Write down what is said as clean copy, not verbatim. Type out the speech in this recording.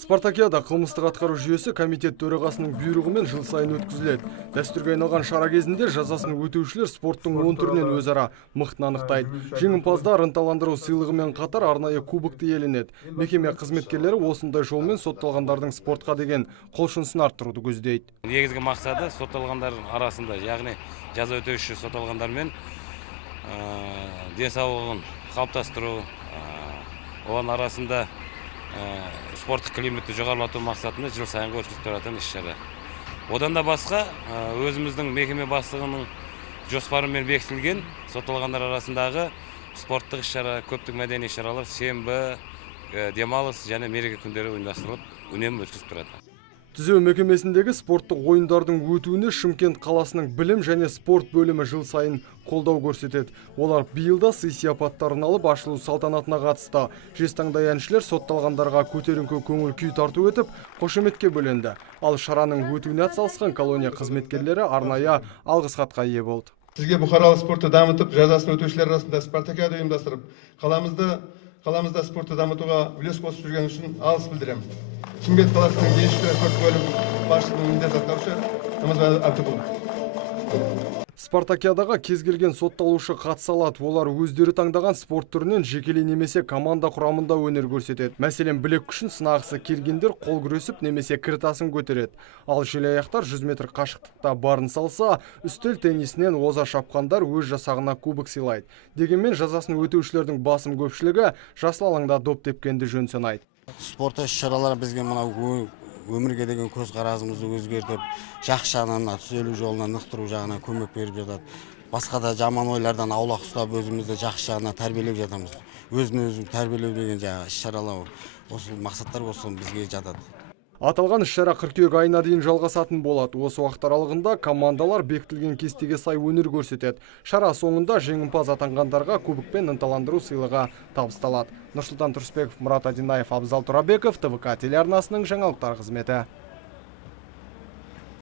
Спартакиада қылмыстық атқару жүйесі комитет төрағасының бұйрығымен жыл сайын өткізіледі. Дәстүрге айналған шара кезінде жазасын өтеушілер спорттың 10 түрінен өзара мықтын анықтайды. Жеңімпаздар ынталандыру сыйлығымен қатар арнайы кубокты иеленеді. Мекеме қызметкерлері осындай жолмен сотталғандардың спортқа деген құлшынысын арттыруды көздейді. Негізгі мақсаты сотталғандар арасында, яғни жаза өтеуші сотталғандармен денсаулығын қалыптастыру, оған арасында спорттық климатты жоғарылату мақсатында жыл сайынғы өткізіп тұратын іс-шара. Одан да басқа өзіміздің мекеме бастығының жоспарымен бекітілген сотталғандар арасындағы спорттық іс-шара, көптік мәдени шаралар сенбі, демалыс және мереке күндері ұйымдастырылып үнемі өткізіп тұрады. Түзеу мекемесіндегі спорттық ойындардың өтуіне Шымкент қаласының білім және спорт бөлімі жыл сайын қолдау көрсетеді. Олар биылда сый-сияпаттарын алып ашылу салтанатына қатысты. Жезтаңдай әншілер сотталғандарға көтеріңкі көңіл күй тарту етіп, қошеметке бөленді. Ал шараның өтуіне атсалысқан колония қызметкерлері арнайы алғыс хатқа ие болды. Сізге бұқаралық спортты дамытып, жазасын өтеушілер арасында спартакиада ұйымдастырып, қаламызда спортты дамытуға үлес қосып жүрген үшін алғыс білдіремін. Шымкент қаласының Денішкі спорт бөлімі басшысының міндетін атқарушы Намазбай Абдықұлов. Спартакиадаға кез келген сотталушы қатыса алады. Олар өздері таңдаған спорт түрінен жекелей немесе команда құрамында өнер көрсетеді. Мәселен, білек күшін сынағысы келгендер қол күресіп немесе кіртасын көтереді. Ал желаяқтар 100 метр қашықтықта барын салса, үстел теннисінен оза шапқандар өз жасағына кубок сыйлайды. Дегенмен жазасын өтеушілердің басым көпшілігі жасыл алаңда доп тепкенді жөн санайды. Спорт іс-шаралар бізге мынау өмірге деген көзқарасымызды өзгертіп, жақсы жағынан түзелу жолына нықтыру жағына көмек беріп жатады. Басқа да жаман ойлардан аулақ ұстап, өзімізді жақсы жағына тәрбиелеп жатамыз. Өзін-өзі тәрбиелеу деген іс-шаралар, осы мақсаттар осы бізге жатады. Аталған іс-шара қыркүйек айына дейін жалғасатын болады. Осы уақыт аралығында командалар бекітілген кестеге сай өнер көрсетеді. Шара соңында жеңімпаз атанғандарға кубокпен ынталандыру сыйлығы табысталады. Нұрсұлтан Тұрысбеков, Мұрат Адинаев, Абзал Тұрабеков, ТВК телеарнасының жаңалықтар қызметі.